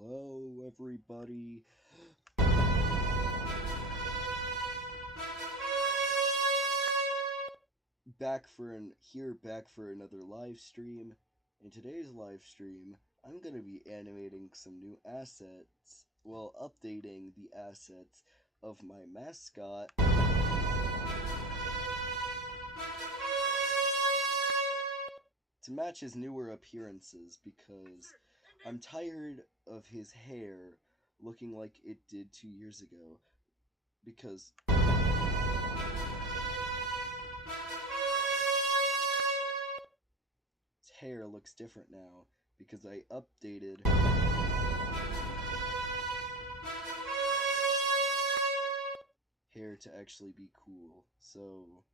Hello, everybody. Back for another live stream. In today's live stream, I'm gonna be animating some new assets. Well, updating the assets of my mascot. To match his newer appearances because I'm tired of his hair looking like it did 2 years ago. Because his hair looks different now because I updated hair to actually be cool. So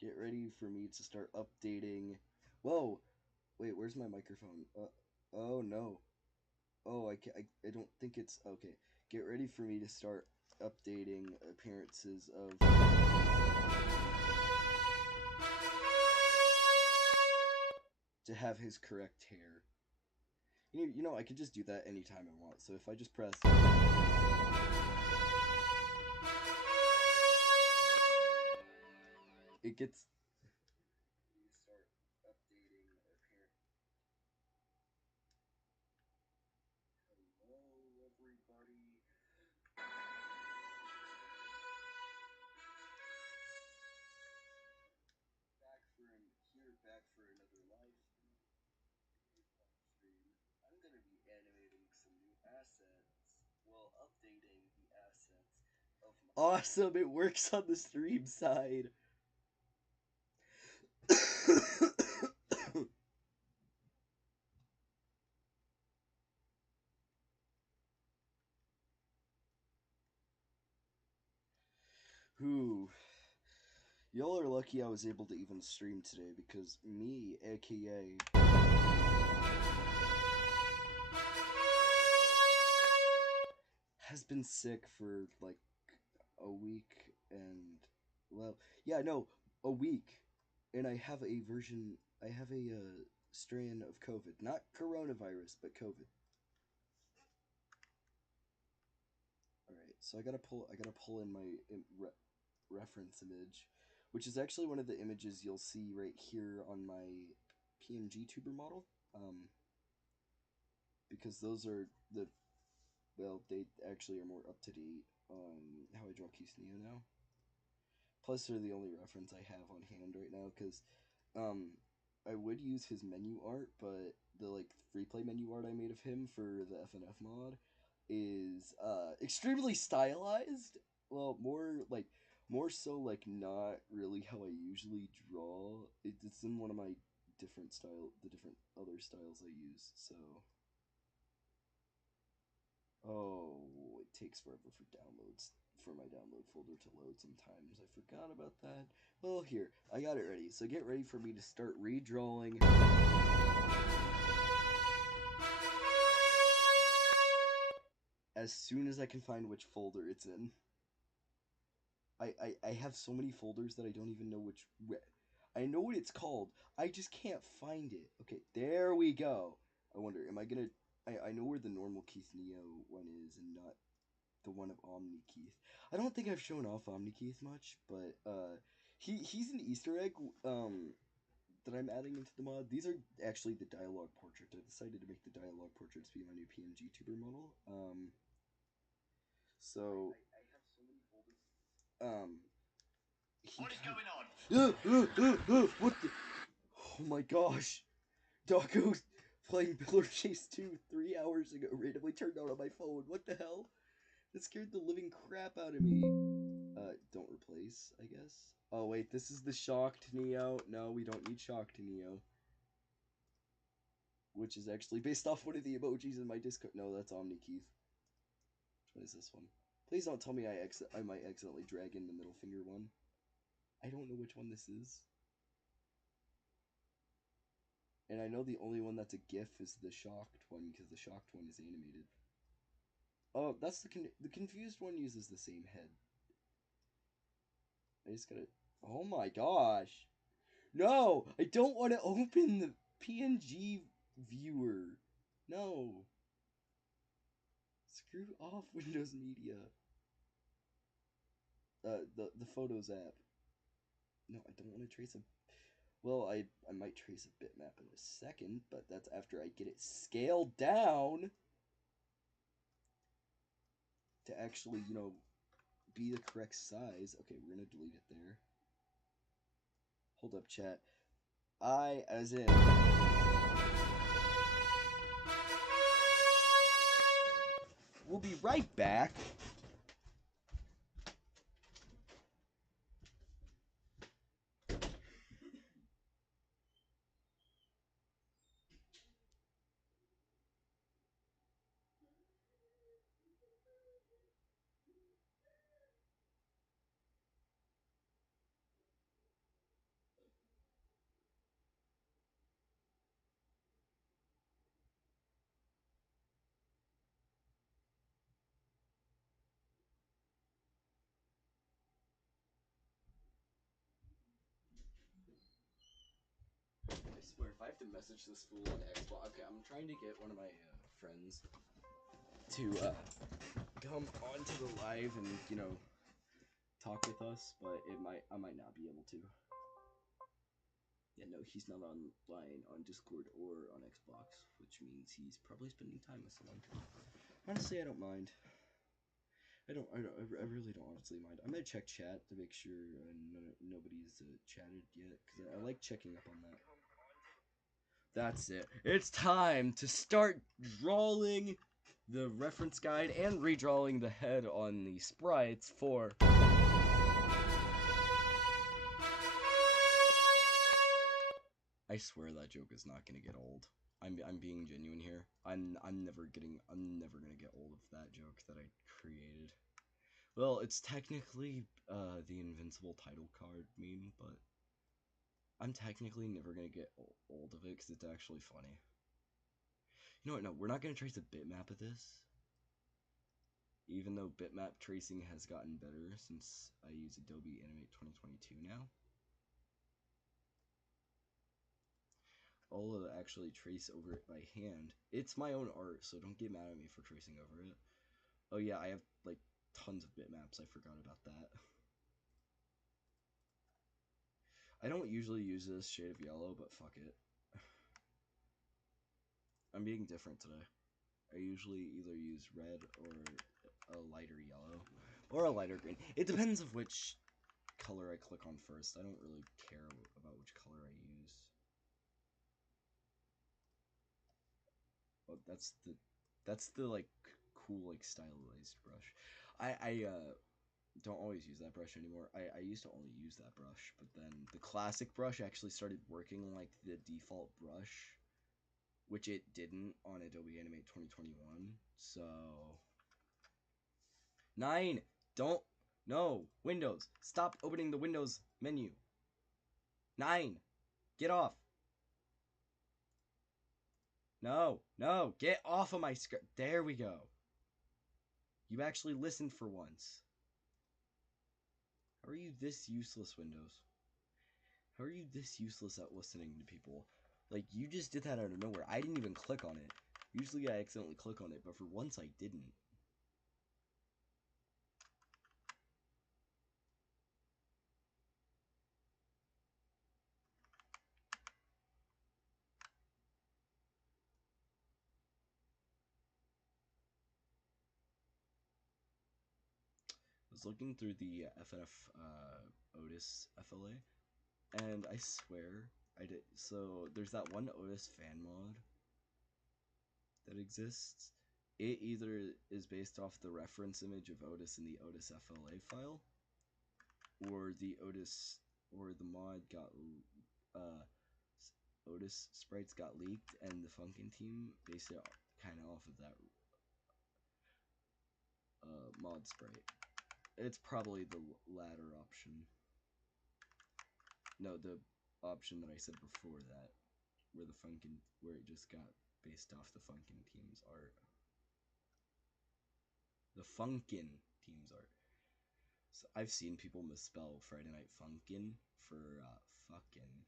get ready for me to start updating. Whoa, wait, where's my microphone? Oh no. Oh, I don't think it's okay. Get ready for me to start updating appearances of to have his correct hair. You know, I could just do that anytime I want. So if I just press it gets start updating appearance. Hello, everybody. Back for another live stream. I'm gonna be animating some new assets. Well, updating the assets of my awesome. It works on the stream side. Who? Y'all are lucky I was able to even stream today because me, aka has been sick for like a week and well, yeah, no, a week, and I have a strain of COVID, not coronavirus, but COVID. All right, so I gotta pull in my reference image, which is actually one of the images you'll see right here on my PNG tuber model. Because those are the well, they actually are more up to date on how I draw Keith Neo now. Plus, they're the only reference I have on hand right now because um, I would use his menu art, but the like free play menu art I made of him for the FNF mod is extremely stylized. Well, more so like not really how I usually draw. It's in one of my the different other styles I use. So oh, it takes forever for downloads for my download folder to load sometimes. I forgot about that. Well, here, I got it ready. So get ready for me to start redrawing. As soon as I can find which folder it's in. I have so many folders that I don't even know which. I know what it's called. I just can't find it. Okay, there we go. I wonder, am I gonna. I know where the normal Keith Neo one is and not the one of Omni Keith. I don't think I've shown off Omni Keith much, but he's an Easter egg that I'm adding into the mod. These are actually the dialogue portraits. I decided to make the dialogue portraits be my new PNG tuber model. So I have so many folders. What is going on? What the? Oh my gosh! Doggo playing Pillar Chase 2 3 hours ago randomly turned out on my phone. What the hell? That scared the living crap out of me. Don't replace, I guess. Oh wait, this is the shocked Neo. No, we don't need shocked Neo. Which is actually based off one of the emojis in my Discord. No, that's Omni Keith. Which one is this one? Please don't tell me I might accidentally drag in the middle finger one. I don't know which one this is. And I know the only one that's a GIF is the shocked one because the shocked one is animated. Oh, that's the confused one uses the same head. I just gotta. Oh my gosh! No, I don't want to open the PNG viewer. No. Screw off Windows Media. The Photos app. No, I don't want to trace a. Well, I might trace a bitmap in a second, but that's after I get it scaled down to actually, be the correct size. Okay, we're gonna delete it there. Hold up, chat. I, as in. We'll be right back. I swear, if I have to message this fool on Xbox, okay, I'm trying to get one of my friends to come onto the live and talk with us, but I might not be able to. Yeah, no, he's not online on Discord or on Xbox, which means he's probably spending time with someone. Honestly, I don't mind. I really don't honestly mind. I'm gonna check chat to make sure nobody's chatted yet, because I like checking up on that. That's it. It's time to start drawing the reference guide and redrawing the head on the sprites for... I swear that joke is not gonna get old. I'm being genuine here. I'm never gonna get old of that joke that I created. Well, it's technically the invincible title card meme, but I'm technically never gonna get old of it because it's actually funny. You know what? No, we're not gonna trace a bitmap of this. Even though bitmap tracing has gotten better since I use Adobe Animate 2022 now. I'll actually trace over it by hand. It's my own art, so don't get mad at me for tracing over it. Oh yeah, I have like tons of bitmaps. I forgot about that. I don't usually use this shade of yellow, but fuck it. I'm being different today. I usually either use red or a lighter yellow or a lighter green. It depends of which color I click on first. I don't really care about which color I use. Oh, that's the like cool like stylized brush. I don't always use that brush anymore. I used to only use that brush, but then the classic brush actually started working like the default brush, which it didn't on Adobe Animate 2021. So 9, don't, no, Windows, stop opening the Windows menu. 9, get off. No, get off of my screen. There we go. You actually listened for once. How are you this useless, Windows? How are you this useless at listening to people? Like, you just did that out of nowhere. I didn't even click on it. Usually I accidentally click on it, but for once I didn't. I was looking through the FNF Otis FLA, and I swear I did. So there's that one Otis fan mod that exists. It either is based off the reference image of Otis in the Otis FLA file, or the mod got Otis sprites got leaked, and the Funkin' team based it kind of off of that mod sprite. It's probably the latter option. No, the option that I said before that, where it just got based off the Funkin' team's art. The Funkin' team's art. So I've seen people misspell Friday Night Funkin' for fucking.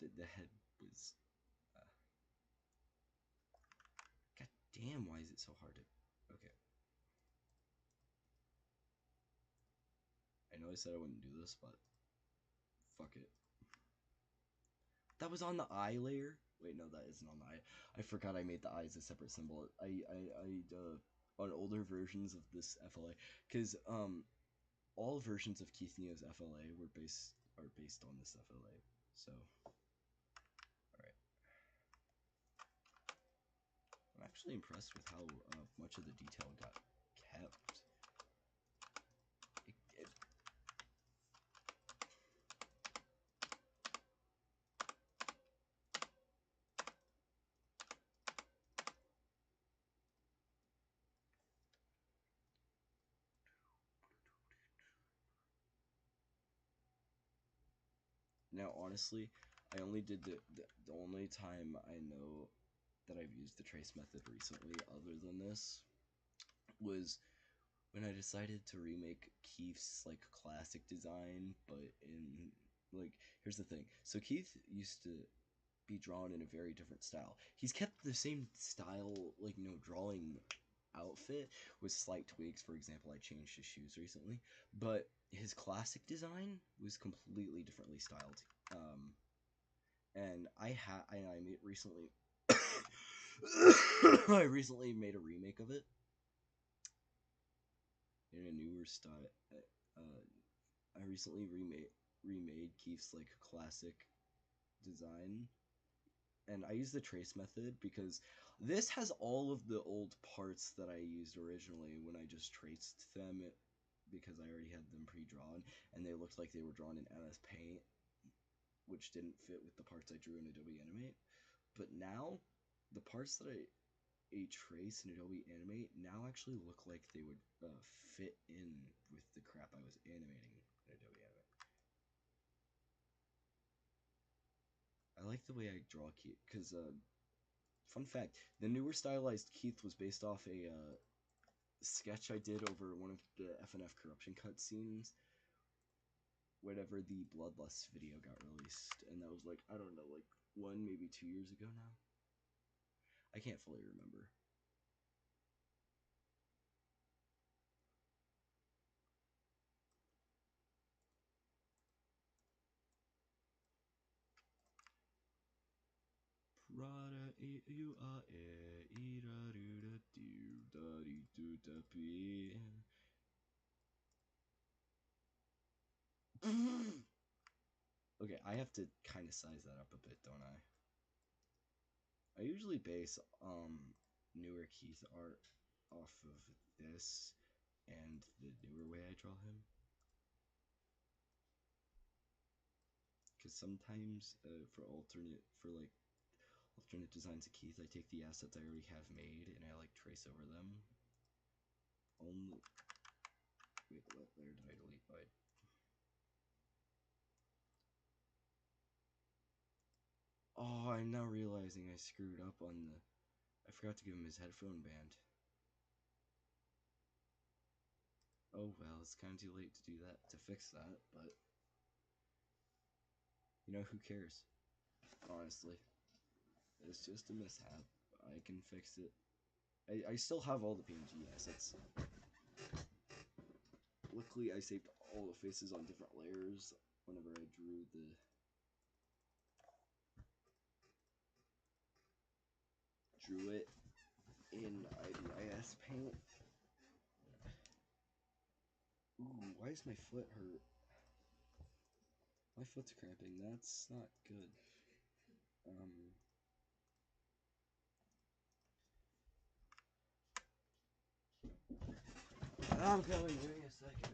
The head was Damn, why is it so hard to... Okay. I know I said I wouldn't do this, but... Fuck it. That was on the eye layer? Wait, no, that isn't on the eye. I forgot I made the eye as a separate symbol. On older versions of this FLA, because, all versions of Keith Neo's FLA are based on this FLA, so... Alright. I'm actually impressed with how much of the detail got kept. Now, honestly, I only did the only time I know that I've used the trace method recently, other than this, was when I decided to remake Keith's like classic design, but in like here's the thing. So Keith used to be drawn in a very different style. He's kept the same style, like drawing outfit with slight tweaks. For example, I changed his shoes recently, but his classic design was completely differently styled. And I made recently I recently made a remake of it in a newer style. I recently remade Keith's like classic design, and I use the trace method because this has all of the old parts that I used originally when I just traced them, because I already had them pre-drawn and they looked like they were drawn in MS Paint, which didn't fit with the parts I drew in Adobe Animate. But now the parts that I trace in Adobe Animate now actually look like they would fit in with the crap I was animating in Adobe Animate. I like the way I draw Keith, because, fun fact, the newer stylized Keith was based off a sketch I did over one of the FNF corruption cutscenes whenever the Bloodlust video got released, and that was like, I don't know, like 1, maybe 2 years ago now? I can't fully remember. Prada you are Okay, I have to kind of size that up a bit, don't I? I usually base newer Keith art off of this and the newer way I draw him. Because sometimes for alternate designs of Keith, I take the assets I already have made and I like trace over them. Only wait, what layer did I delete? Oh, I'm now realizing I screwed up on the... I forgot to give him his headphone band. Oh well, it's kind of too late to do that, to fix that, but... You know, who cares? Honestly. It's just a mishap. I can fix it. I still have all the PNG assets. Luckily, I saved all the faces on different layers whenever I drew it in IBIS paint. Ooh, why is my foot hurt? My foot's cramping. That's not good. I'm coming. Give me a second.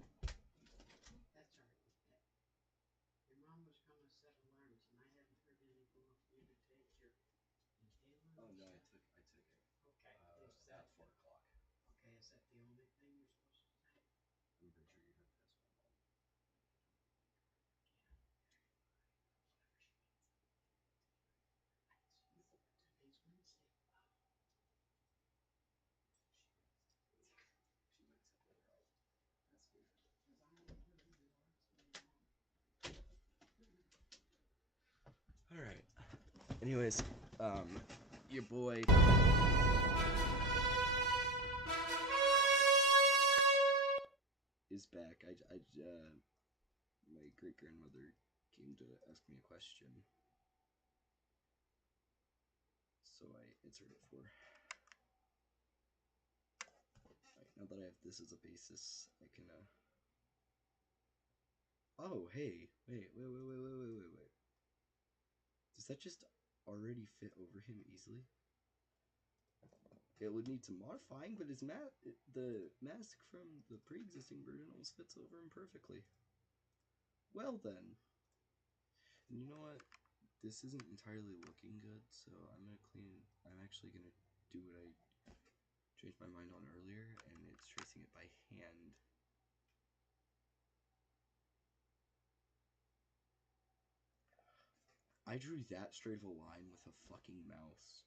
That's all right. Your mom was going to set alarms, and I haven't heard anything from you to take your inhaler. Oh no, I took it. Okay. At 4 o'clock. Okay, is that the only thing you're supposed to say? I'm pretty sure you heard this one. Today's Wednesday. She might set it out. That's good. Because I haven't heard anything else. Alright. Anyways, your boy is back. My great grandmother came to ask me a question, so I answered it for her. Right, now that I have this as a basis, I can. Oh, hey, wait. Does that just already fit over him easily? It would need some modifying, but the mask from the pre-existing version almost fits over him perfectly. Well then, and you know what? This isn't entirely looking good, so I'm gonna clean. I'm actually gonna do what I changed my mind on earlier, and it's tracing it by hand. I drew that straight of a line with a fucking mouse.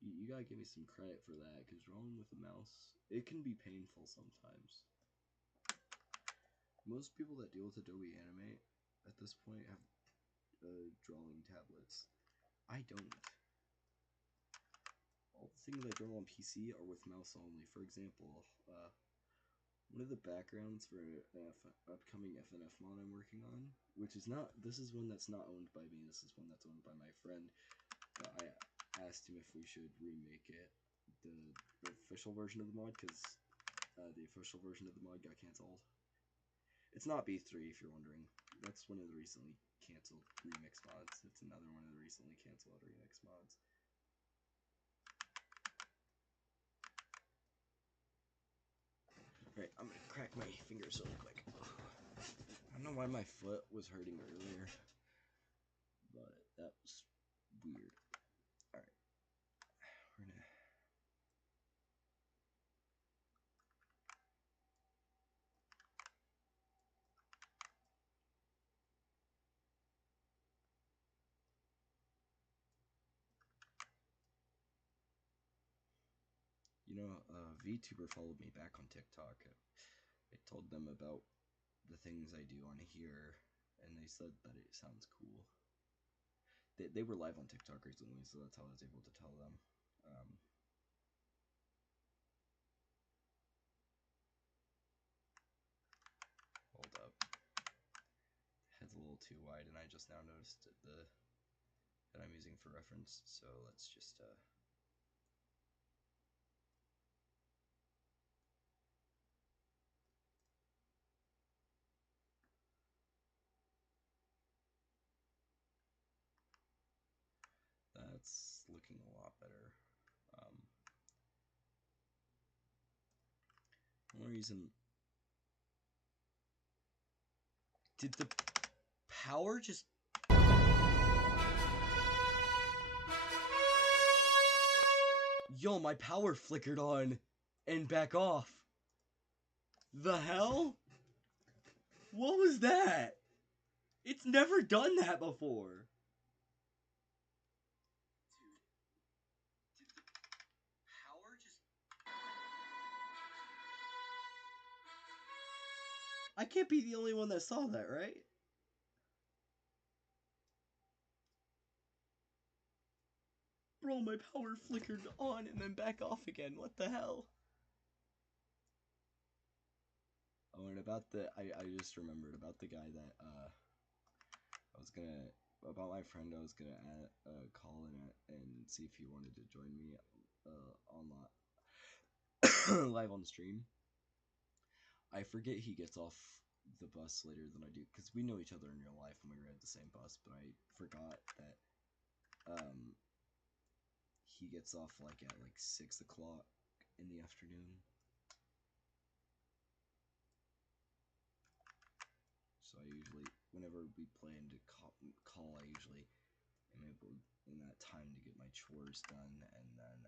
You gotta give me some credit for that, because drawing with a mouse, it can be painful sometimes. Most people that deal with Adobe Animate at this point have drawing tablets. I don't. All the things I draw on PC are with mouse only. For example, one of the backgrounds for an upcoming FNF mod I'm working on, which is not, this is one that's not owned by me, this is one that's owned by my friend. I asked him if we should remake it, the official version of the mod, because the official version of the mod got cancelled. It's not B3, if you're wondering. That's one of the recently canceled remix mods. It's another one of the recently canceled remix mods. Alright, I'm gonna crack my fingers really quick. I don't know why my foot was hurting earlier, but that was weird. Alright, we're gonna. You know, a VTuber followed me back on TikTok. I told them about the things I do on here, and they said that it sounds cool. They were live on TikTok recently, so that's how I was able to tell them. Hold up. Head's a little too wide, and I just now noticed that I'm using for reference, so let's just that's looking a lot better. One reason. Did the power just. Yo, my power flickered on and back off. The hell? What was that? It's never done that before. Dude, did the power just. I can't be the only one that saw that, right? Bro, my power flickered on and then back off again. What the hell? Oh, and about I just remembered about the guy that, I was gonna, about my friend, I was gonna call in and see if he wanted to join me, online, live on the stream. I forget he gets off the bus later than I do, because we know each other in real life and we ride the same bus, but I forgot that, he gets off, like, at, like, 6 o'clock in the afternoon. So I usually, whenever we plan to call, I usually am able in that time to get my chores done, and then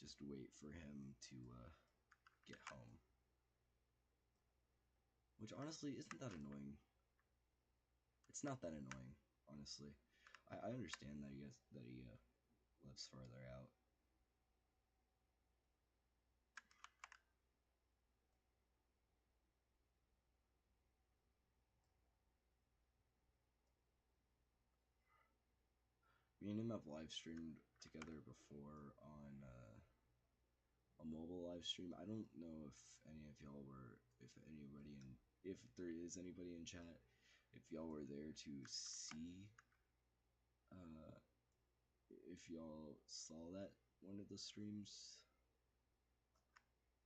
just wait for him to get home. Which honestly isn't that annoying. It's not that annoying, honestly. I understand that he lives farther out. Me and him have live streamed together before on a mobile live stream. I don't know if any of y'all were, if there is anybody in chat, if y'all were there to see, uh, if y'all saw that one of the streams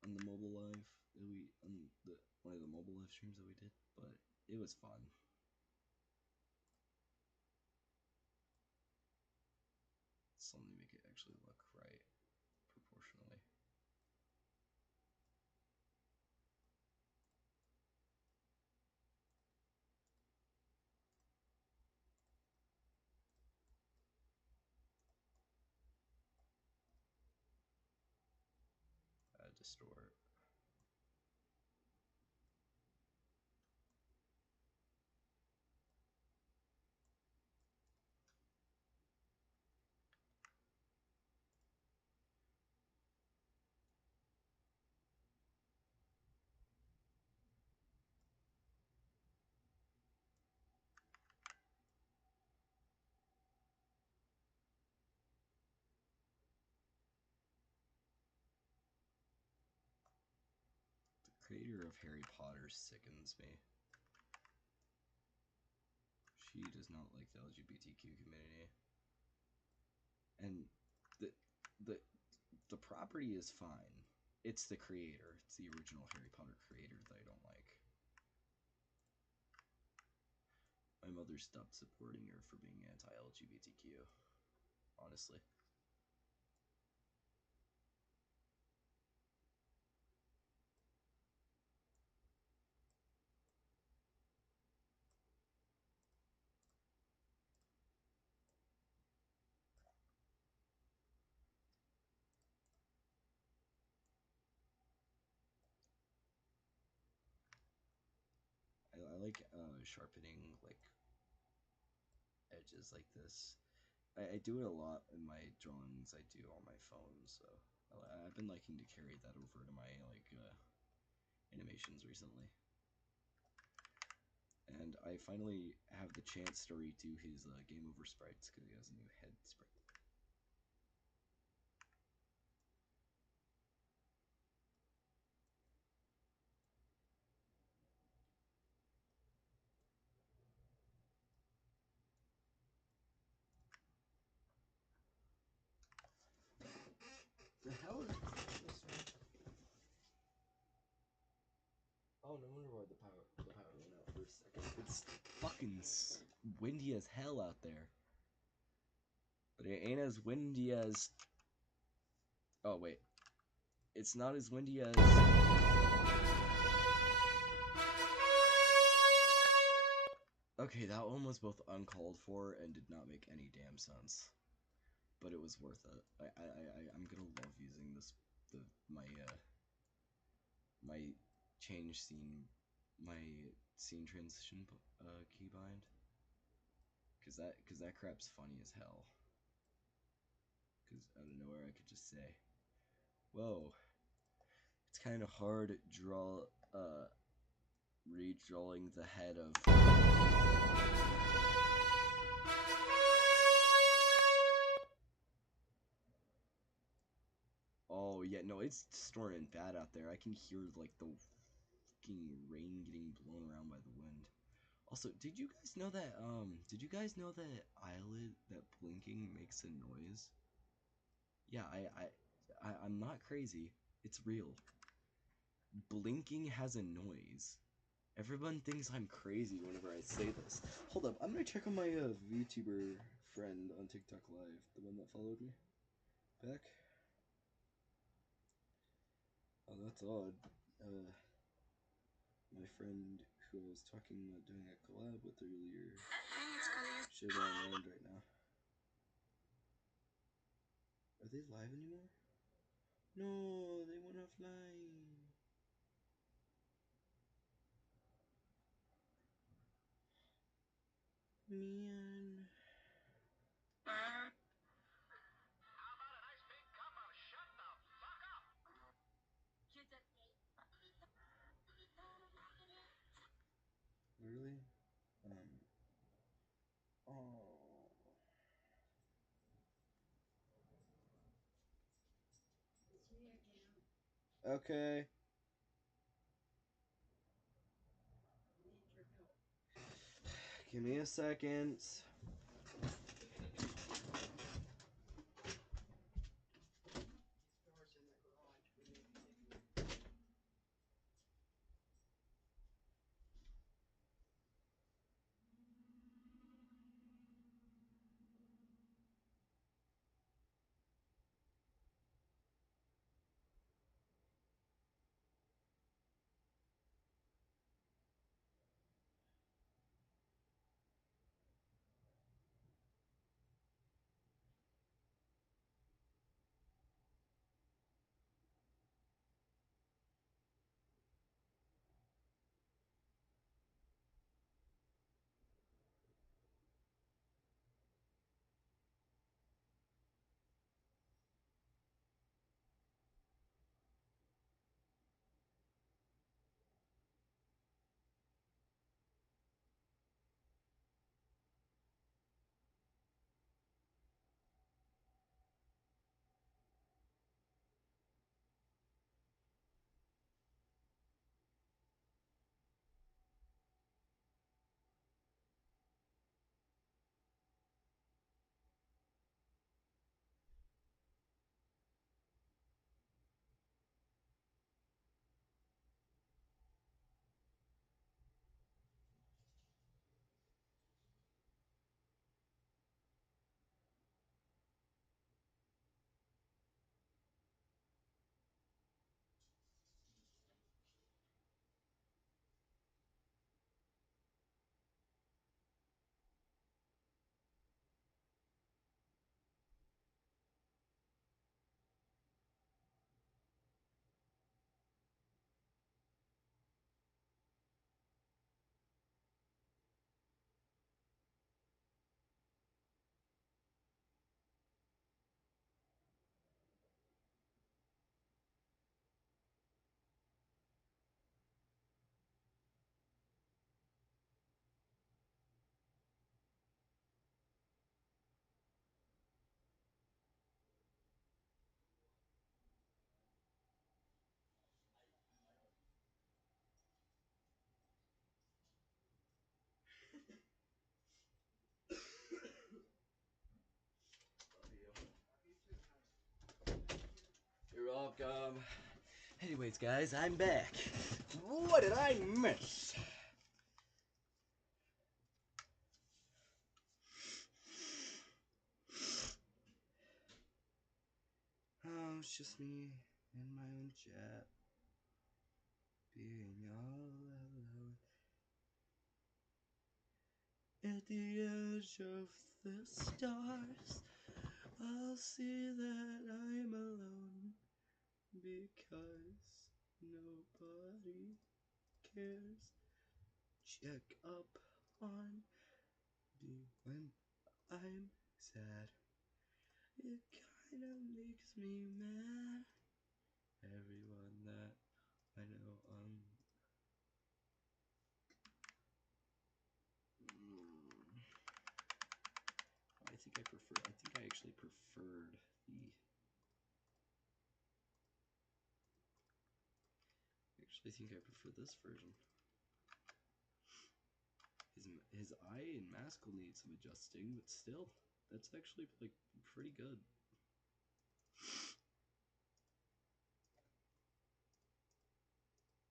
on the mobile live that we on the one of the mobile live streams that we did, but it was fun. Something to make it actually look right proportionally. Distort. The creator of Harry Potter sickens me. She does not like the LGBTQ community. And the the the property is fine. It's the creator. It's the original Harry Potter creator that I don't like. My mother stopped supporting her for being anti-LGBTQ. Honestly, I like sharpening like edges like this. I do it a lot in my drawings. I do on my phone, so I've been liking to carry that over to my animations recently. And I finally have the chance to redo his game over sprites because he has a new head sprite. The hell is this one? Oh, no wonder why the power went out for a second. It's fucking windy as hell out there. But it ain't as windy as. Oh wait, it's not as windy as. Okay, that one was both uncalled for and did not make any damn sense. But it was worth it. I'm gonna love using this my change scene, my scene transition keybind, cause that crap's funny as hell. Cause out of nowhere I could just say, "Whoa, it's kind of hard redrawing the head of." Oh yeah, no, it's storming bad out there. I can hear like the fucking rain getting blown around by the wind. Also, did you guys know that eyelid, that blinking makes a noise? Yeah, I'm not crazy. It's real. Blinking has a noise. Everyone thinks I'm crazy whenever I say this. Hold up, I'm gonna check on my VTuber friend on TikTok Live, the one that followed me back. Oh, that's odd. My friend who I was talking about doing a collab with earlier should land right now. Are they live anymore? No, they went offline. Man. Really? Oh. Okay. I need your help. Give me a second. These doors in the garage, we need to take them. Love you too, honey. Thank you. You're welcome. Anyways, guys, I'm back. What did I miss? Oh, it's just me in my own chat, being all alone at the edge of the stars. I'll see that I'm alone because nobody cares. Check up on me when I'm sad. It kinda makes me mad. Everyone that I know, mm, I think I actually preferred the, actually think I prefer this version. His eye and mask will need some adjusting, but still, that's actually like pretty good.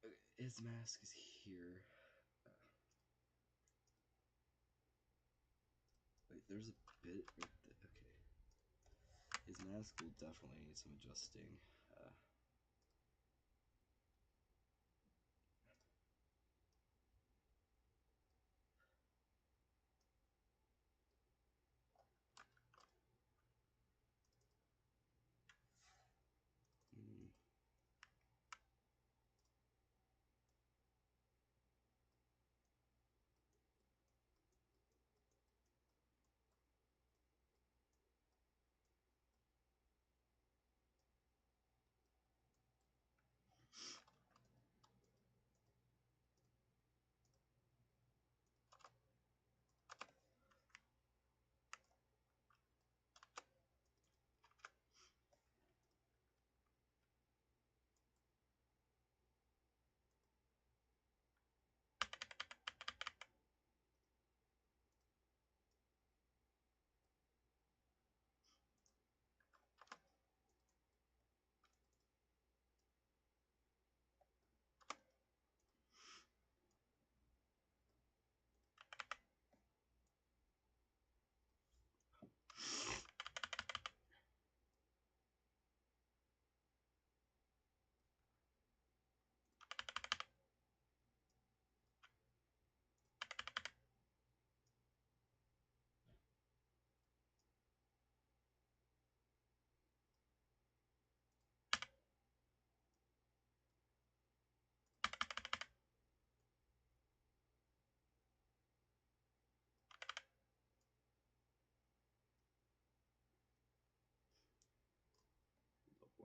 Okay, his mask is here. Wait, there's a bit right there. Okay, his mask will definitely need some adjusting. Uh, mm,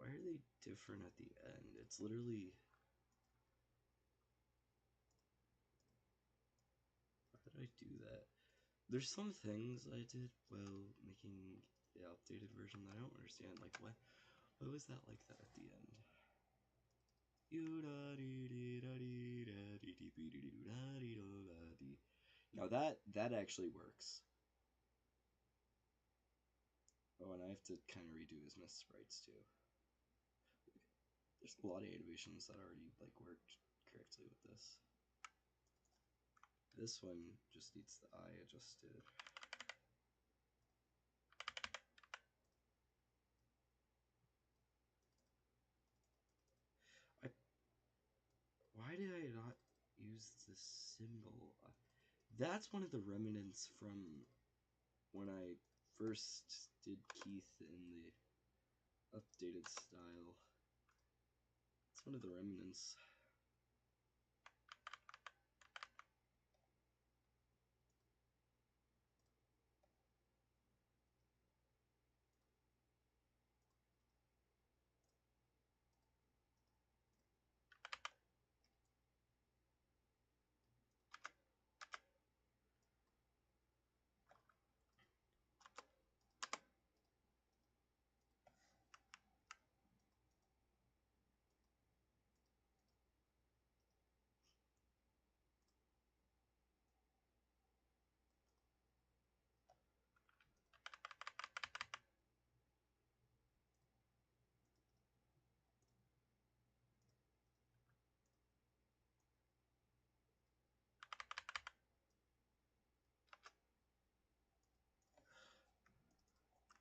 Why are they different at the end? It's literally. Why did I do that? There's some things I did while making the updated version that I don't understand. Like, what was that like that at the end? Now that actually works. Oh, and I have to kind of redo his missed sprites too. There's a lot of animations that already like worked correctly with this. This one just needs the eye adjusted. I Why did I not use the symbol? That's one of the remnants from when I first did Keith in the updated style. It's one of the remnants.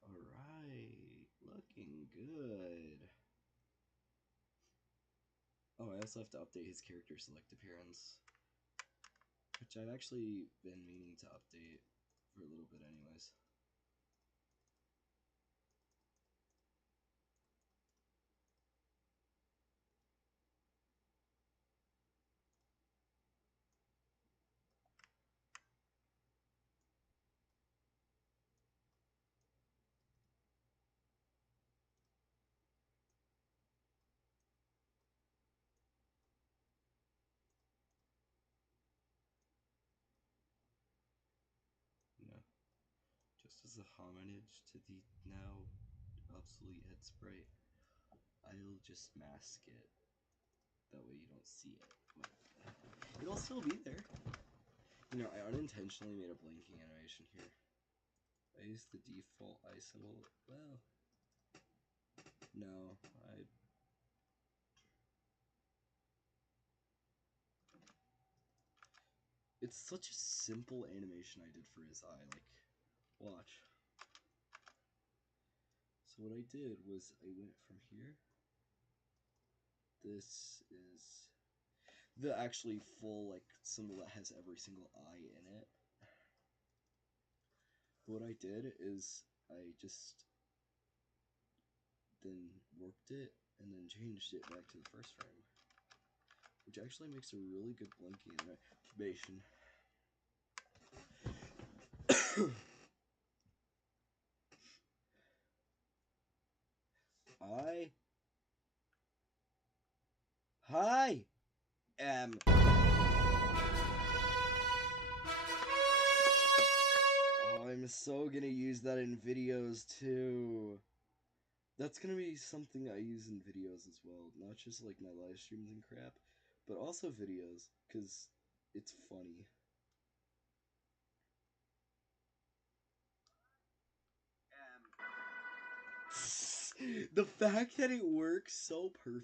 Alright, looking good. Oh, I also have to update his character select appearance, which I've actually been meaning to update for a little bit anyways. You know, just as a homage to the now obsolete head sprite, I'll just mask it. That way you don't see it. But it'll still be there. You know, I unintentionally made a blinking animation here. I used the default eye symbol. Well, no, It's such a simple animation I did for his eye. Like, watch. So what I did was I went from here. This is the actually full like symbol that has every single eye in it. But what I did is I just then warped it and then changed it back to the first frame, which actually makes a really good blinking animation. I Hi am Oh, I'm so gonna use that in videos too. That's gonna be something I use in videos as well, not just like my live streams and crap, but also videos, because it's funny. The fact that it works so perfect.